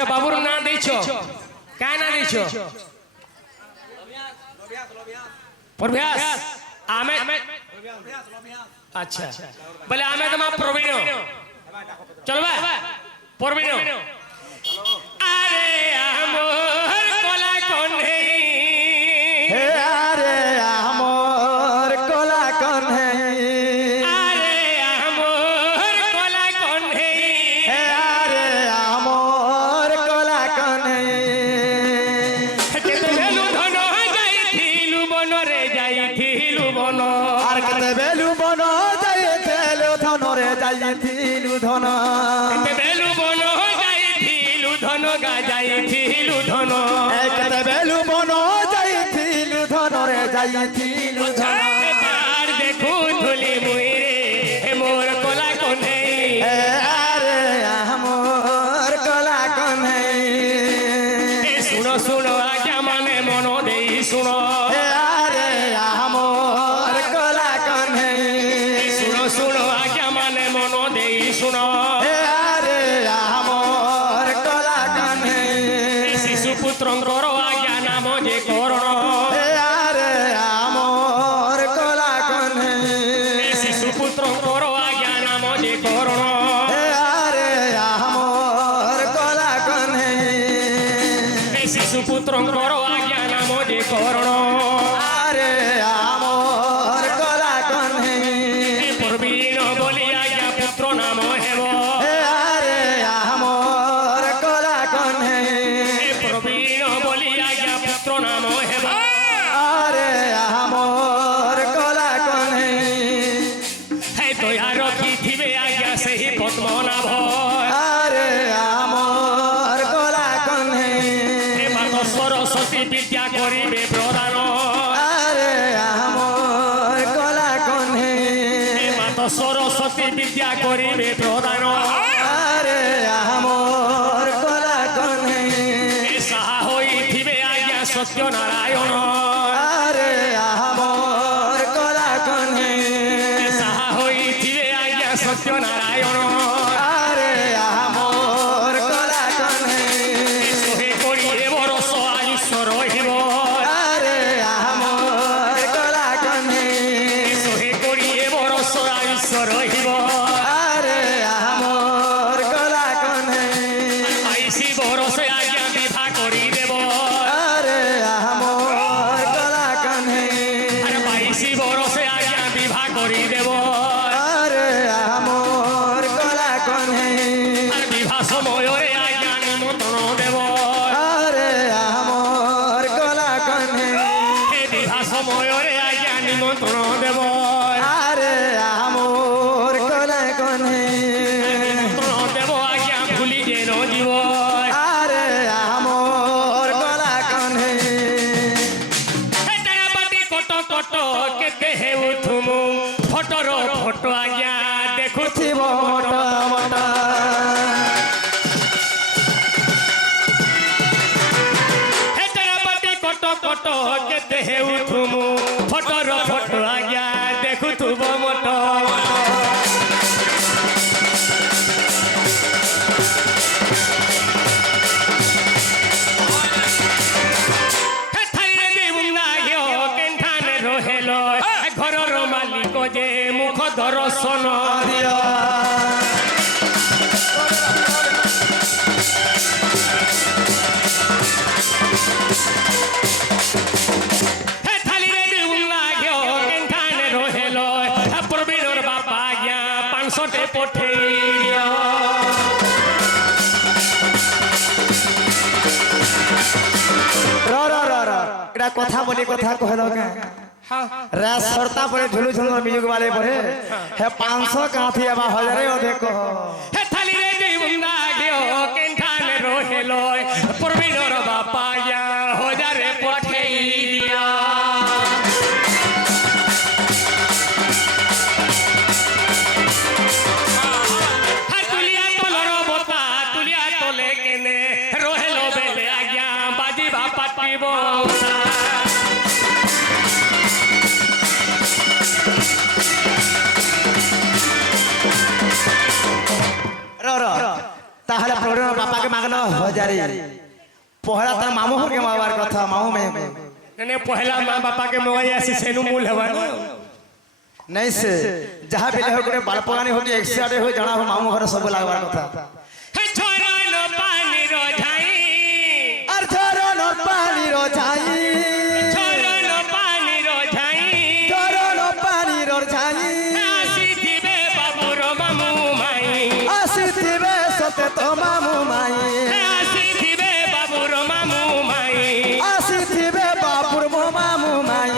আচ্ছা বাবুর না দিয়েছো কায় না দিয়েছো প্রভ্যাস আমি আচ্ছা বলে আমি তোমার প্রবীণ চলবে প্রবীণ আরে আমর কলা কন্হে হে আরে আমর কলা কন্হে আরে আমর কলা কন্হে হে আরে আমর কলা কন্হে কেতে বেলু ধন যাইথিলু বনরে যাইথিলু বন আর কেতে বেলু বন যাইথিলু ধনরে যাইথিলু ধন কেতে বেলু বন যাইথিলু ধন গা যাইথিলু ধন কেতে বেলু বন যাইথিলু ধনরে যাইথিলু ধন আর দেখু ধুলি মুই রে মোর কলা কন্হে হে আরে আমর কলা কন্হে শুনো শুনো আজ্ঞা মানে মন দেই শুনো হে আরে আমর কলা কন্হে শুনো শুনো আজ্ঞা মানে মন দেই শুনো হে আরে আমর কলা কন্হে শিশু পুত্রঙ্কর আজ্ঞা নাম যে করণ হে আরে আমর কলা কন্হে শিশু পুত্রঙ্কর আজ্ঞা নাম যে করণ হে আরে আমর কলা কন্হে শিশু পুত্রঙ্কর আজ্ঞা নাম যে করণ আরে আমর কলা কন্হে প্রবীণ বলি আজ্ঞা পুত্র নাম হেব হে আরে আমর কলা কন্হে প্রবীণ বলি আজ্ঞা পুত্র নাম হেব আরে আমর কলা কন্হে দয়া রখিথিবে আজ্ঞা সেই পদ্মনাভ আরে আমর কলা কন্হে মাত সরস্বতী বিদ্যা করিবে প্রদান আরে আমর কলা কন্হে মাত সরস্বতী বিদ্যা করিবে প্রদান আরে আমর কলা কন্হে সাহা হইথিবে আজ্ঞা সত্যনারায়ণ আরে আমর কলা কন্হে সাহা হইথিবে আজ্ঞা সত্যনারায়ণ আরে আমর কলা কন্হে শহে করিয়ে বরষ আয়ুষ্য রহিব আরে আমর কলা কন্হে শহে করিয়ে বরষ আয়ুষ্য রহিব আরে আমর কলা কন্হে আইসি বরষে আজ্ঞা বিভা করি দেব আরে আমর কলা কন্হে আরে বাইশি বরষে আজ্ঞা বিভা করি দেব আরে আমর কলা কন্হে আর বিভা সমୟରେ আজ্ঞা নিমন্ত্রণ দেব আরে আমর কলা কন্হে এ বিভা সমୟରେ আজ্ঞা নিমন্ত্রণ দেব আরে আমর কলা কন্হে নিমন্ত্রণ দেব আজ্ঞা ভুলি যেন জীব আরে আমর কলা কন্হে পাটি কট কট কেতে হেউথুমু ফটর ফট আজ্ঞা দেখুথিব মোট মোট পাটি কট কট কেতে হেউথুমু ফটর ফট আজ্ঞা দেখুথুব মট ঘরর মালিক যে মুখ দর্শন দিও থালিরে দিউন लाग्यो কেনখানে রহেল প্রবীণর বাপা আজ্ঞা 500টে পঠেইয়া র এটা কথা বলি কথা কহলো কে রে সরতা পরে ঝুলু ঝুলু মিউজিক वाले পরে হে 500 কাঠি বা হাজারে অধে কহ থালিরে দিউন लाग्यो কেনখানে রহেল প্রবীণর বাপা আজ্ঞা হাজারে পঠেইয়া তুলিয়া তলর বতা তুলিয়া তলে কেনে রহেল বেলে আজ্ঞা বাজিবা পাটিব র তাহলে প্রবীণ বাপাকে মাগলো হজারে পহলা তার মামু ঘরকে মাগবার কথা মামু মেয়ে ने पहला माँ बापा के मोबाइल ऐसे सेनु मूल है नहीं से जहाँ भी हो करे बालपगानी हो कि एक्सीडेंट हो जाना हो मामू घर सब लागबार कथा छोरा नो पानी रो जाई আর ঝরো ন পানি রো ছাই छोरा नो पानी रो जाई ঝরো ন পানি রো ছাই आसी दिबे बाबू रो मामू माई আসিতিবে সতে তো মামু মাই आसी दिबे बाबू रो मामू माई আসিতিবে বাপুর মো মামু মাই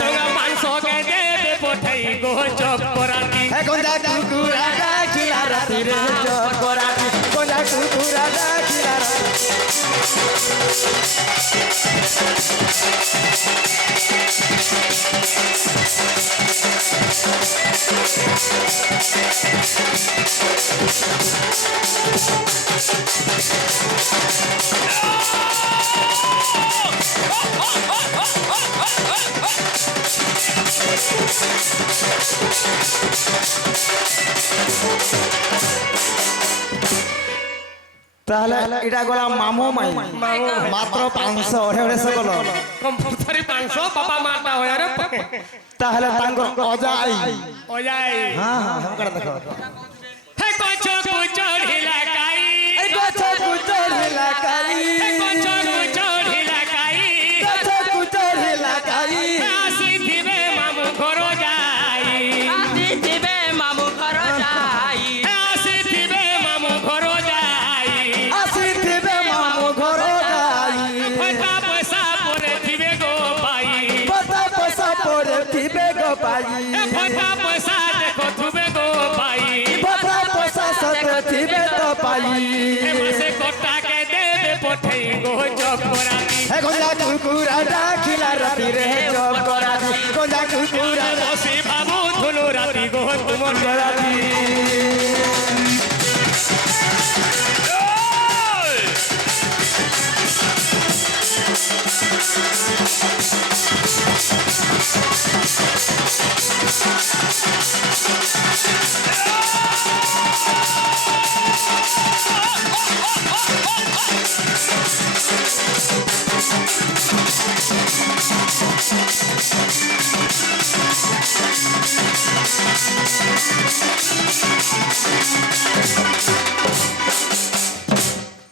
তোরা 500 के देबे पठाई गो चप कराती এখন যা কুকুরা ডাকিলা রাতি রে জপ করাতি কোন যা কুকুরা ডাকিলা রাতি তাহলে এটা গলা মামু মাই মাত্র 500 অঢ়েড়ে গল कंपलसरी 500 बाबा मारता हो यार তাহলে তাঙ্কর অজাই हो जाए হ্যাঁ হ্যাঁ হামকড়া দেখো हे कोचो कुचो ढिला काई এই গছ কুচড়ি লাগাই हे कोचो कुचो ढिला काई গছ কুচড়ি লাগাই आसी दिबे मामू घरो जाई आसी दिबे मामू घर जाई आसी दिबे मामू घरो जाई আসিতিবে মামু ঘর যাই फटा पैसा परे दिबे गो पाई কথা পয়সা পড়ে দিবে গো পাই ए फटा पैसा देखो तुबे गो पाई কথা পয়সা সতে দিবে তো পাই ए मासे कोटा के देबे पठाई गो जब कराती এখন যা কুকুরা ডাকিলা রাতি রে জপ করাতি কোন যা কুকুরা বসি বাবু ধুলো রাতি গো তুমর রাতি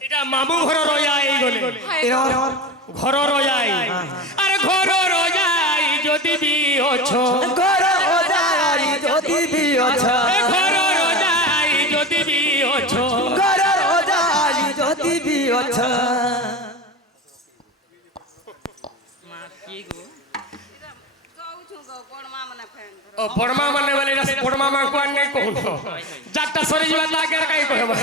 এটা মামু ঘর রয়াই গলে এরম ঘর রয়াই আরে ঘর রয়াই যদি বি অছো ঘর ওজাই যদি বিয়ছ এ ঘর রয়াই যদি বি অছো ঘর ওজাই যদি বিয়ছ की गो ও পড়মা মানে বলে এটা পড়মা মা কোন নাই কোন যাত্রা সরে যাবা লাগার কাই কইবা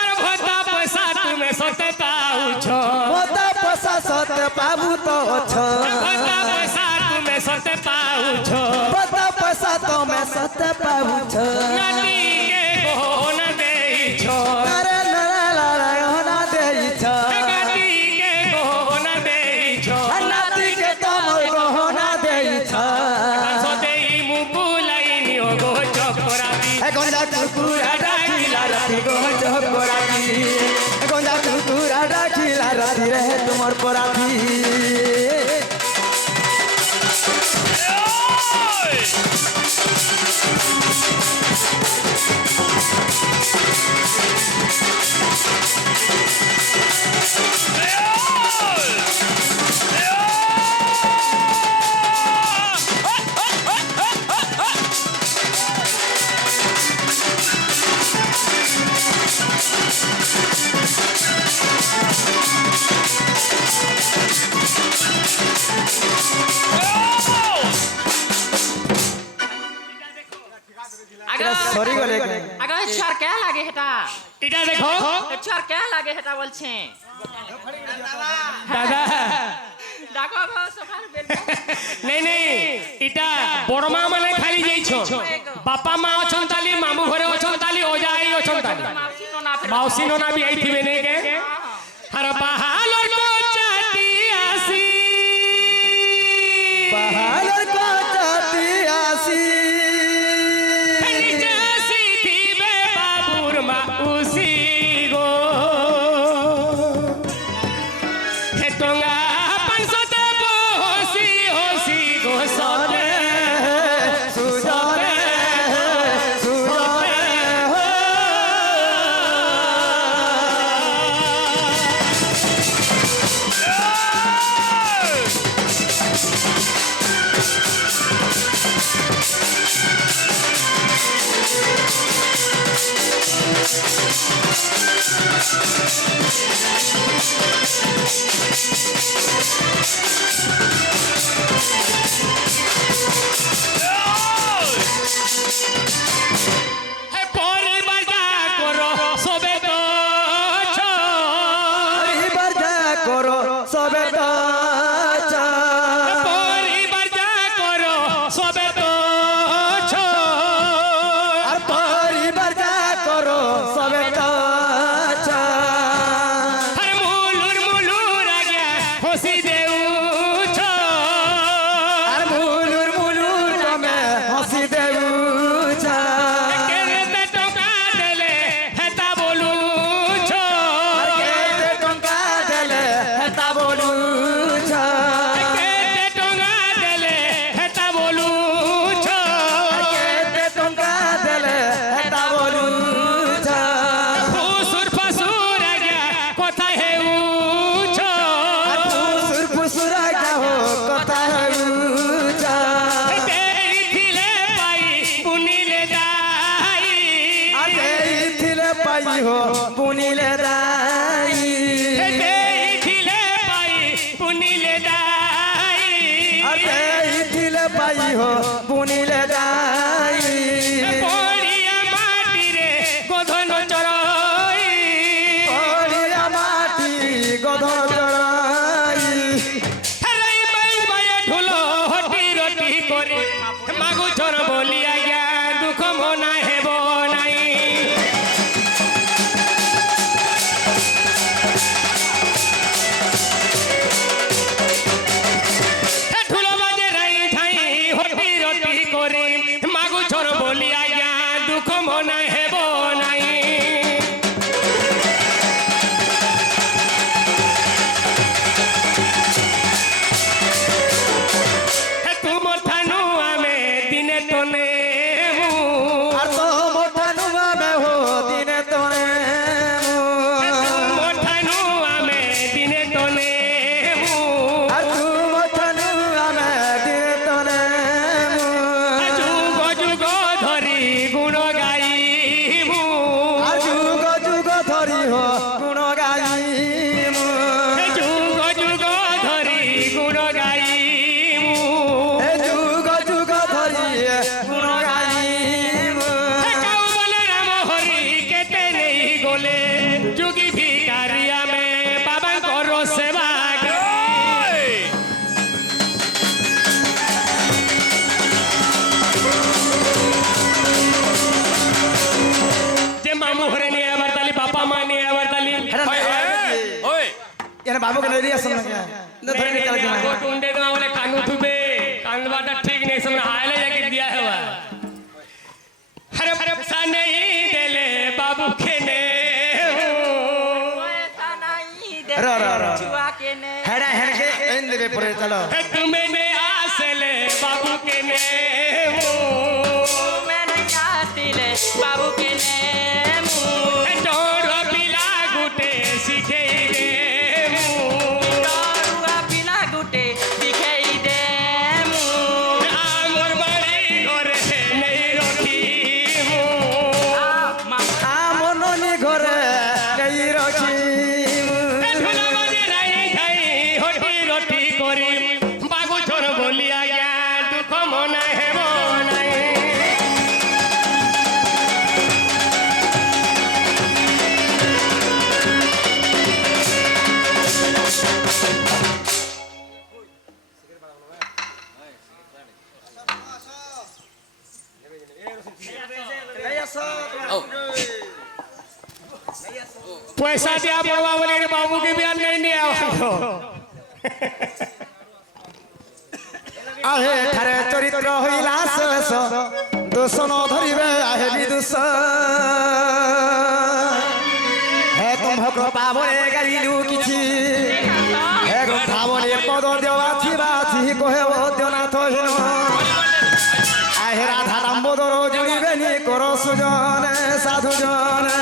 আরে ভতা পয়সা তুমি সতে পাউছো মোতা পয়সা সতে পাবু তো অছ ভতা পয়সা তুমি সতে পাউছো মোতা পয়সা তুমি সতে পাবু ছ নাতি কে গহনা দেইছো আরে নারায়ণ দেইছ নাতি কে গহনা দেইছো নাতি কে তোমার গহনা দেইছ সতেই মুকুলাই নিও গো চপরাতি এখন যা কুকুরা ডাকিলা রাতি গো জপ করাতি এখন যা কুকুরা ডাকিলা রাতি রে তোমার পরাতি आगे সরি গলে आगे छर क्या लागे हेटा এটা দেখো छर क्या लागे हेटा बोलछे দাদা डाको गो सफार बेल নেই নেই এটা বড় মা মানে খালি যাইছো বাপা মা অছন তালি মামু ঘরে অছন তালি ওজাই অছন তালি मावसी नो ना फिर মাউসি নোনা বি আইথিবে নেই কে আর বাহালর কো চাটি আসি পাহাড়ের কাটাতি আসি নিচে আসি থিবে বাবুর মাউসি হে পরিবার যা করো সবে তো ছো। এবার যা করো সবে তো ছো। পরিবার যা করো সবে তো ছো। আর পরিবার যা করো সবে তো ছো। আর মুলুর আগে হসি দেউছো। আর মুলুর তুমি হাসি দেউছ। কেতে টঙ্কা দেলে হেতা বলুছো। আর কেতে টঙ্কা দেলে হেতা বলুছ। কেতে টঙ্কা দেলে হেতা বলুছো। আর কেতে টঙ্কা দেলে হেতা বলুছ। ফুসুর ফাসুর আগে কথা হেউছো। আর ফুসুর ফুসুর যাও কথা হেউছ। দেখিলে পাই পুনিলে যাই। আর এইথিলে পাই হো পুনিলে দাই। দেখিলে পাই পুনিলে যাই। আর এইথিলে পাই হো পুনিলে দাই। পড়িয়া মাটিরে গোধন চরই। পড়িয়া মাটি গধর জড়াই। হেরাই বাই বায়ে ঢুলো হটি রটি করে মাগু চর বলিয়া গিয়া দুঃখ মনা হেব নাই। হে ঢুলো বাজে রাই ঠাই হটি রটি করে মাগু চর বলিয়া গিয়া দুঃখ মনা হেব নাই। হে তুমর থানু আমি দিনে তনে আর তো মোটানু আমি হো দিনে তোনে তুমর থানু আমি দিনে তনে আর তু মোটানু আমি দিনে তোনে যুগ যুগ ধরি গুণ গাইমু। আর যুগ যুগ ধরি হো গুণ গাই। যুগ যুগ ধরি গুণ গাইমু। যুগ যুগ ধরি গুণ গাই। কাউ বলে রাম হরি কেতে নেই গলে যুগি ভিকারি আমি বাবাঙ্কর সেবা করি। যে মামু ঘরে নিয়ে আবার তালি বাপা মা নিয়ে আবার তালি এনে বাবুকে নেই আসুন না ধরে নিয়ে চলে আগো টুন্ডে দেওয়া বলে কানু থুবে কানবাটা ঠিক নেই সামনে আইলে যাকে দিয়া হবা হরে সানে দেলে বাবু খেনে পয়সা নাই রা, রা, রা। छुआ के ने হেডা হেডকে এন দেবে পরে চলো। তুমি নে আসলে বাবু কেনে मैं नहीं आती ले बाबू के ने ডর পিলা গুটে শিখে দে दारुआ पिला गुटे दिखाई दे আমার বাড়ি ঘরে নেই রখি আমননি ঘরে নেই রখি। ঢোলা বাজে রাই খাই হটি রটি করি বাগু চোর বলিয়া গিয়া দুঃখ মনে হেব নাই। পয়সা দিয়া পড়বা বলে বাবুকে বিয়ান নেই নিয়ে আও আহে ঠারে চরিত্র হইলা শেষ দূষণ ধরিবে আহে বিদুষ। হে তুম্ভ কৃপা বলে গাইলু କିଛି হে গ্রন্থা বলে পদ দেওয়া থিবা থি কহে অদ্যনাথ হীন। আহে রাধা দাম্বোদর জুড়িবে নি কর সুজনে সাধুজনে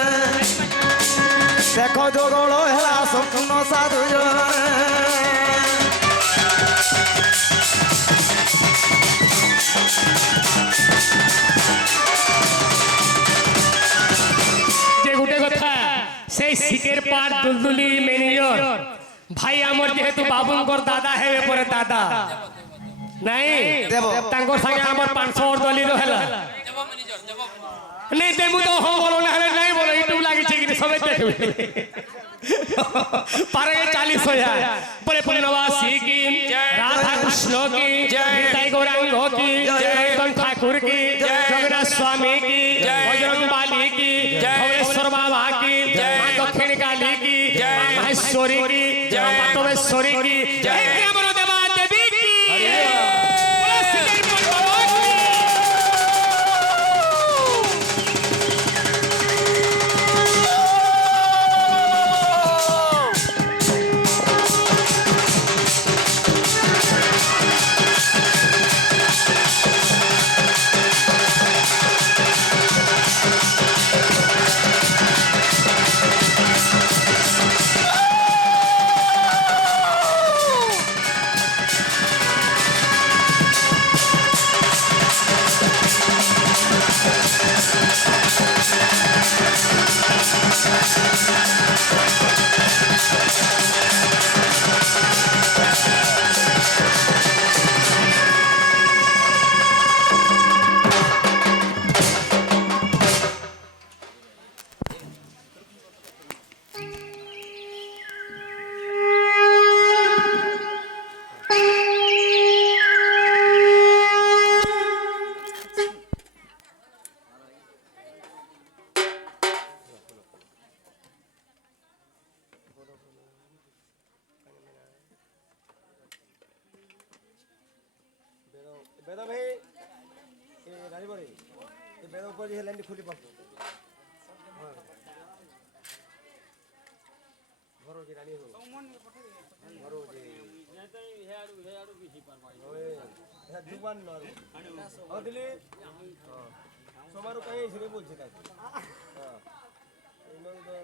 দেখ যোগল হেলা সম্পূর্ণ সাধুজনে। যে গোটে কথা সেই শিখের পার দুলদুলি ম্যানেজার ভাই আমার যেহেতু বাবুঙ্কর দাদা হেবে পরে দাদা নাই দেব। তাঙ্কর সাথে আমার 500 দলি রহেলা नहीं देबू तो हो बोलो ना नहीं बोलो यूट्यूब लागी चाहिए कि सब देखबे पारे 40 हो जाए बोले पूर्णवासी की राधा कृष्ण की निताई गौरांग की जयकांत ठाकुर की जगन्नाथ स्वामी की बजरंग बाली की धवलेश्वर बाबा की मां दक्षिण काली की मां महेश्वरी की मां पाटवेश्वरी की जय बोलो देवा देवी की बोलो सिद्धेश्वर बाबा की বেদ ভাই এ গাড়ি বরে এ বেদ উপর যে লাইন খুলি পাব ঘর যে রানী হো ঘর যে হেয়াড়ু বেশি পারবা ওই হ্যাঁ জুবান ন ও দিলি সমারো কাই হিসেবে বলছে তাই হ্যাঁ এই লোক তো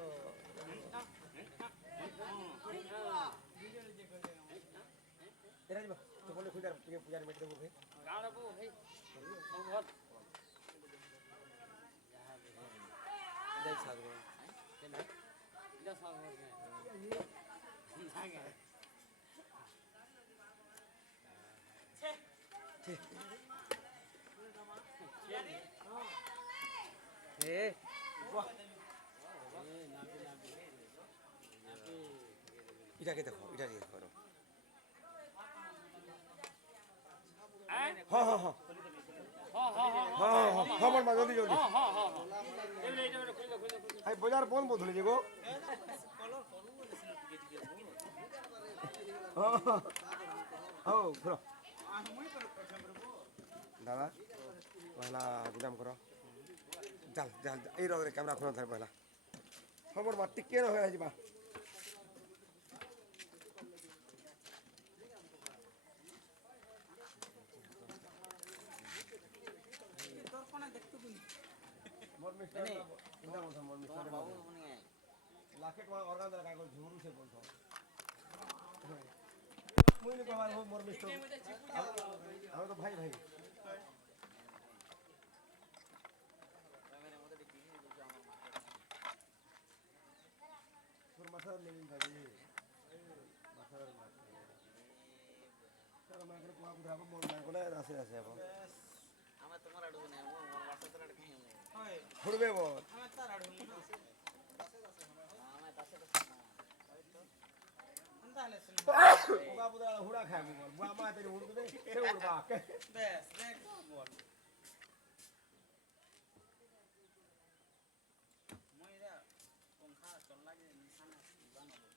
এরা যা তো বলে খুঁজার পূজার মেট দেবো ভাই এটাকে দেখো এটা দিয়ে করো হ্যাঁ হ্যাঁ হ্যাঁ হ্যাঁ বল মা জলদি জলদি আই বাজার বল বদলে যাবো ও ঘুরো দাদা পহলা গুদাম করো চাল চাল এই রোদরে ক্যামেরা খুলে থাকে পহলা খবর মা টিকে না হয়ে যাবা লাখে টাকা অর্গান দ্বারা কাগজ ঝুরু সে বলতো মুই নি কবার মোর মিস্টার আমি তো ভাই ভাই তোর মাথার নেই ভাই মাথার স্যার আমি করে কোয়া বুঝাবো মোর না কোলা আছে আছে এখন আমি তোমার আড়ু না মোর মাথা তোর আড়ু খাই হয় ঘুরবে বল আমি তার আড়ু ওগা বুদা হুড়া খায় বল বুয়া মা তেরি হুড় দে সে উড়বা বেশ দেখ বল মইরা পঙ্খা চল লাগে নিশানা বানাবো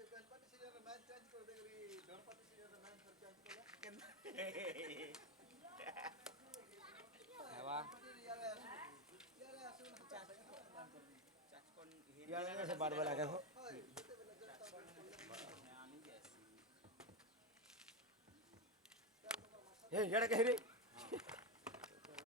এই গণপতি সিরিয়াল ম্যাচ চেঞ্জ করে দেবি গণপতি সিরিয়াল ম্যাচ চেঞ্জ করলে হ্যাঁ यार ऐसे बार बार आकर हो ये यार कह रही